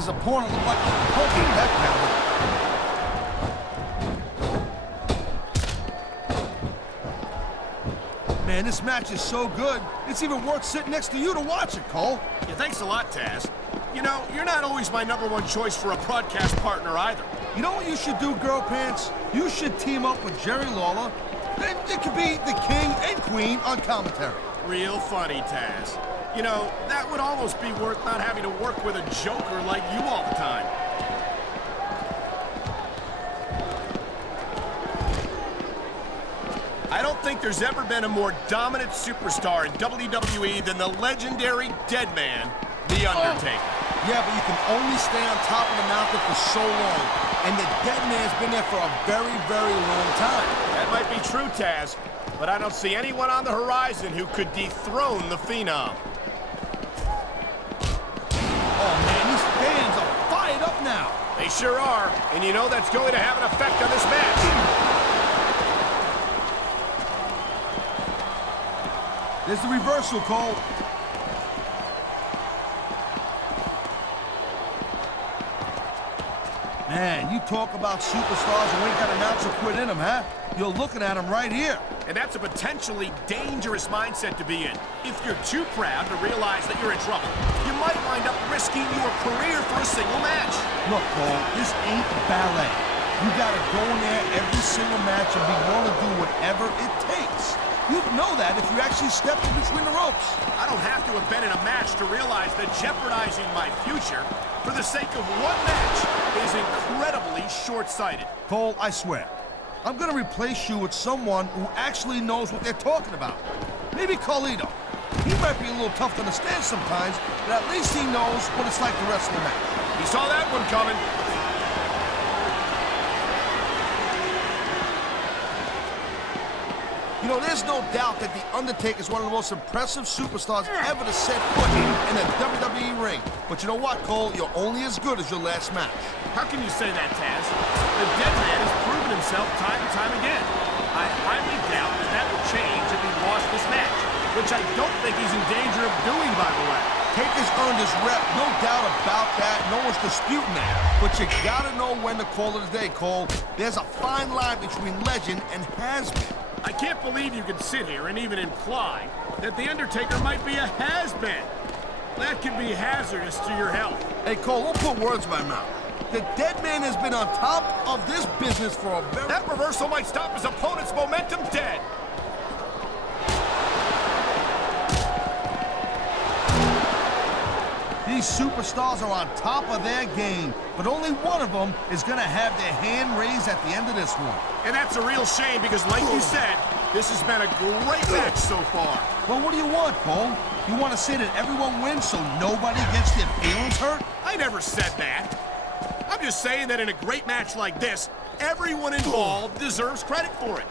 his opponent look like a poking that counter. Man, this match is so good, it's even worth sitting next to you to watch it, Cole. Yeah, thanks a lot, Taz. You know, you're not always my #1 choice for a broadcast partner either. You know what you should do, Girl Pants? You should team up with Jerry Lawler. Then you could be the king and queen on commentary. Real funny, Taz. You know, that would almost be worth not having to work with a joker like you all the time. I don't think there's ever been a more dominant superstar in WWE than the legendary Dead Man, The Undertaker. Yeah, but you can only stay on top of the mountain for so long. And the Dead Man's been there for a very, very long time. That might be true, Taz, but I don't see anyone on the horizon who could dethrone the Phenom. Oh, man, these fans are fired up now. They sure are, and you know that's going to have an effect on this match. There's the reversal, Cole. Man, you talk about superstars who ain't got an ounce of quit in them, huh? You're looking at them right here. And that's a potentially dangerous mindset to be in. If you're too proud to realize that you're in trouble, you might wind up risking your career for a single match. Look, Cole, this ain't ballet. You gotta go in there every single match and be willing to do whatever it takes. You'd know that if you actually stepped in between the ropes. I don't have to have been in a match to realize that jeopardizing my future for the sake of one match is incredibly short-sighted. Cole, I swear, I'm gonna replace you with someone who actually knows what they're talking about. Maybe Carlito. He might be a little tough to understand sometimes, but at least he knows what it's like to wrestle a match. He saw that one coming. You know, there's no doubt that The Undertaker is one of the most impressive superstars ever to set foot in a WWE ring. But you know what, Cole? You're only as good as your last match. How can you say that, Taz? The Dead Man has proven himself time and time again. I highly doubt that that would change if he lost this match, which I don't think he's in danger of doing, by the way. Taker's earned his rep, no doubt about that. No one's disputing that. But you gotta know when to call it a day, Cole. There's a fine line between legend and has-been. I can't believe you can sit here and even imply that The Undertaker might be a has-been. That could be hazardous to your health. Hey, Cole, don't put words in my mouth. The Dead Man has been on top of this business for a very... That reversal might stop his opponent's momentum dead. These superstars are on top of their game, but only one of them is going to have their hand raised at the end of this one. And that's a real shame because, like you said, this has been a great match so far. Well, what do you want, Cole? You want to say that everyone wins so nobody gets their feelings hurt? I never said that. I'm just saying that in a great match like this, everyone involved deserves credit for it.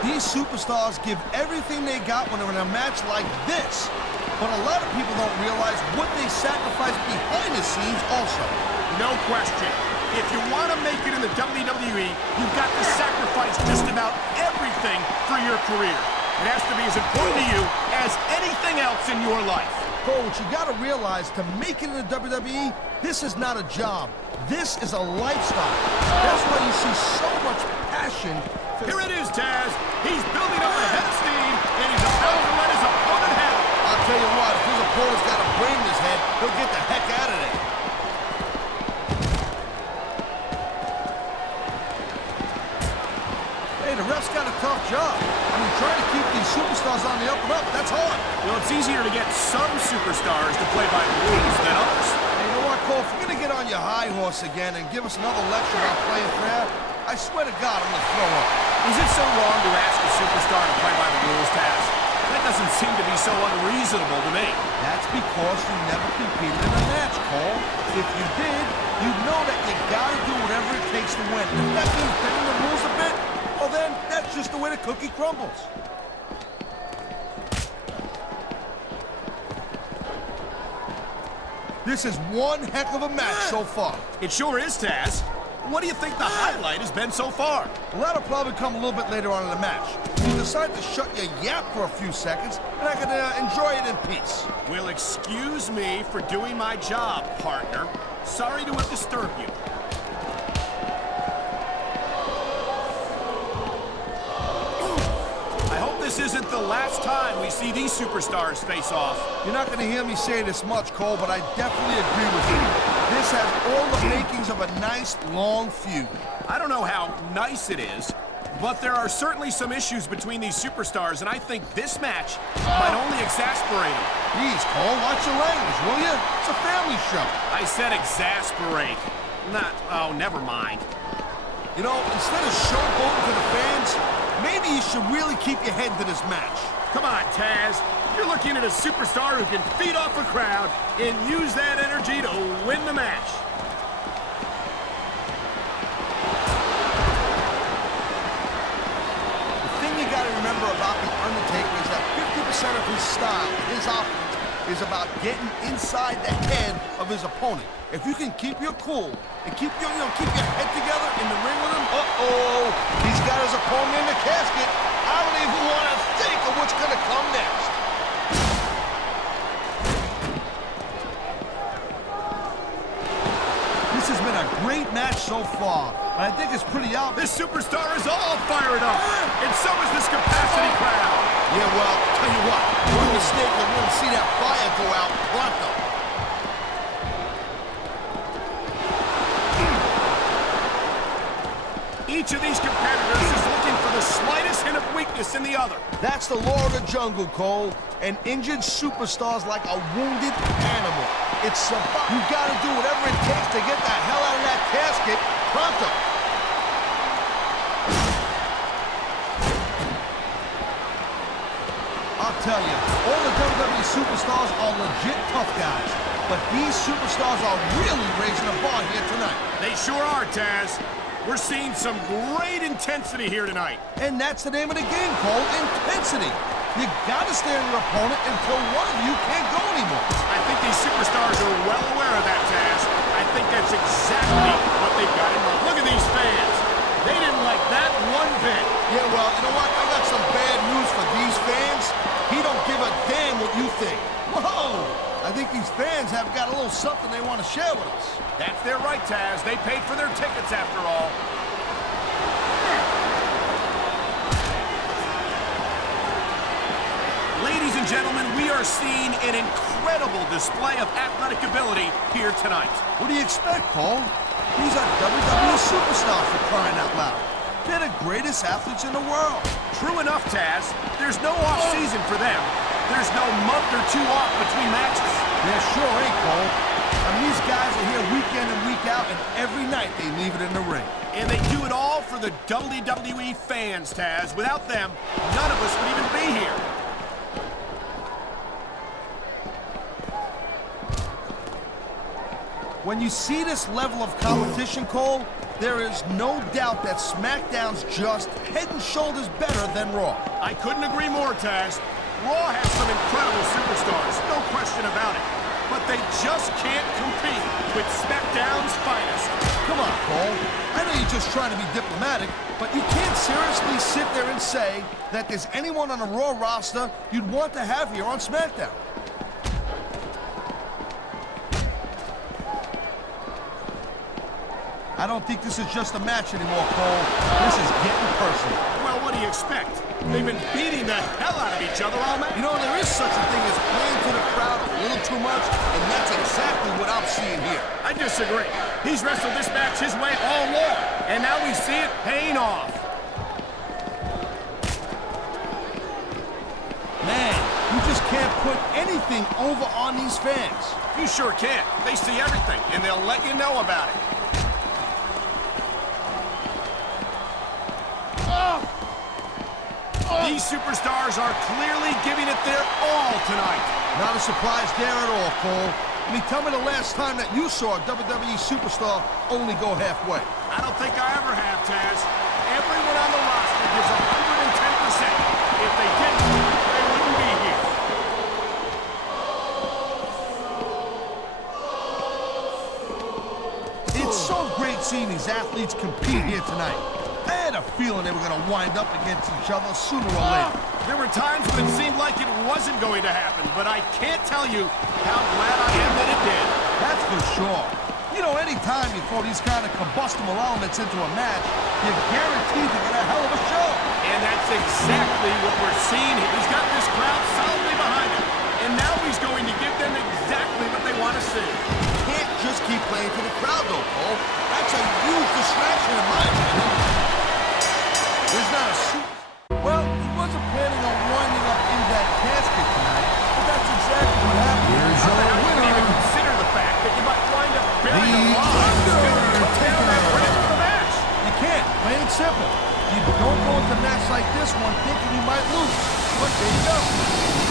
These superstars give everything they got when they're in a match like this. But a lot of people don't realize what they sacrifice behind the scenes also. No question. If you want to make it in the WWE, you've got to sacrifice just about everything for your career. It has to be as important to you as anything else in your life. Cole, what you got to realize, to make it in the WWE, this is not a job. This is a lifestyle. That's why you see so much passion. Here it is, Taz. He's building up a head of steam, and he's about to let his opponent have it. I'll tell you what, if his opponent's got a brain in his head, he'll get the heck out of there. Hey, the ref's got a tough job. I mean, trying to keep these superstars on the up and up, that's hard. Well, it's easier to get some superstars to play by the rules than others. Hey, you know what, Cole? If you're going to get on your high horse again and give us another lecture about playing fair, I swear to God, I'm going to throw up. Is it so wrong to ask a superstar to play by the rules, Taz? That doesn't seem to be so unreasonable to me. That's because you never competed in a match, Cole. If you did, you'd know that you gotta do whatever it takes to win. If that means bending the rules a bit, well then, that's just the way the cookie crumbles. This is one heck of a match so far. It sure is, Taz. What do you think the highlight has been so far? Well, that'll probably come a little bit later on in the match. You decide to shut your yap for a few seconds, and I can enjoy it in peace. Well, excuse me for doing my job, partner. Sorry to have disturbed you. I hope this isn't the last time we see these superstars face off. You're not going to hear me say this much, Cole, but I definitely agree with you. This has all the makings of a nice, long feud. I don't know how nice it is, but there are certainly some issues between these superstars, and I think this match might only exasperate them. Please, Cole, watch your language, will you? It's a family show. I said exasperate. Oh, never mind. You know, instead of showboating to the fans, maybe you should really keep your head to this match. Come on, Taz. You're looking at a superstar who can feed off a crowd and use that energy to win the match. The thing you gotta remember about the Undertaker is that 50% of his style, his offense, is about getting inside the head of his opponent. If you can keep your cool and keep your head together in the ring with him, he's got his opponent in the casket. I don't even want to think of what's gonna come next. This has been a great match so far, but I think it's pretty obvious. This superstar is all fired up, and so is this capacity crowd. Yeah, well, tell you what, no mistake, we're going to see that fire go out pronto. Each of these competitors is looking for the slightest hint of weakness in the other. That's the law of the jungle, Cole. An injured superstar's like a wounded animal. It's you gotta do whatever it takes to get the hell out of that casket pronto. I'll tell you, all the WWE superstars are legit tough guys, but these superstars are really raising the bar here tonight. They sure are, Taz. We're seeing some great intensity here tonight. And that's the name of the game, Cole, intensity. You gotta stay on your opponent until one of you can't go anymore. I think these superstars are well aware of that, Taz. I think that's exactly what they've got in mind. Look at these fans. They didn't like that one bit. Yeah, well, you know what? I got some bad news for these fans. He don't give a damn what you think. Whoa! I think these fans have got a little something they want to share with us. That's their right, Taz. They paid for their tickets after all. Ladies and gentlemen, we are seeing an incredible display of athletic ability here tonight. What do you expect, Cole? These are WWE superstars, for crying out loud. They're the greatest athletes in the world. True enough, Taz. There's no off-season for them. There's no month or two off between matches. There sure ain't, Cole. I mean, these guys are here week in and week out, and every night they leave it in the ring. And they do it all for the WWE fans, Taz. Without them, none of us would even be here. When you see this level of competition, Cole, there is no doubt that SmackDown's just head and shoulders better than Raw. I couldn't agree more, Taz. Raw has some incredible superstars, no question about it. But they just can't compete with SmackDown's finest. Come on, Cole. I know you're just trying to be diplomatic, but you can't seriously sit there and say that there's anyone on the Raw roster you'd want to have here on SmackDown. I don't think this is just a match anymore, Cole. This is getting personal. Well, what do you expect? They've been beating the hell out of each other all night. You know, there is such a thing as playing to the crowd a little too much, and that's exactly what I'm seeing here. I disagree. He's wrestled this match his way all along, and now we see it paying off. Man, you just can't put anything over on these fans. You sure can't. They see everything, and they'll let you know about it. These superstars are clearly giving it their all tonight. Not a surprise there at all, Cole. I mean, tell me the last time that you saw a WWE superstar only go halfway. I don't think I ever have, Taz. Everyone on the roster gives 110%. If they didn't, they wouldn't be here. It's so great seeing these athletes compete here tonight. I had a feeling they were going to wind up against each other sooner or later. There were times when it seemed like it wasn't going to happen, but I can't tell you how glad I am that it did. That's for sure. You know, anytime you throw these kind of combustible elements into a match, you're guaranteed to get a hell of a show. And that's exactly what we're seeing here. He's got this crowd solidly behind him. And now he's going to give them exactly what they want to see. You can't just keep playing to the crowd, though, Cole. That's a huge distraction in my opinion. There's not a suit. Well, he wasn't planning on winding up in that casket tonight, but that's exactly what happened. Here's your winner. I didn't even consider the fact that you might wind up burying a lot. You can't, plain and simple. You don't go into a match like this one thinking you might lose. But there you go.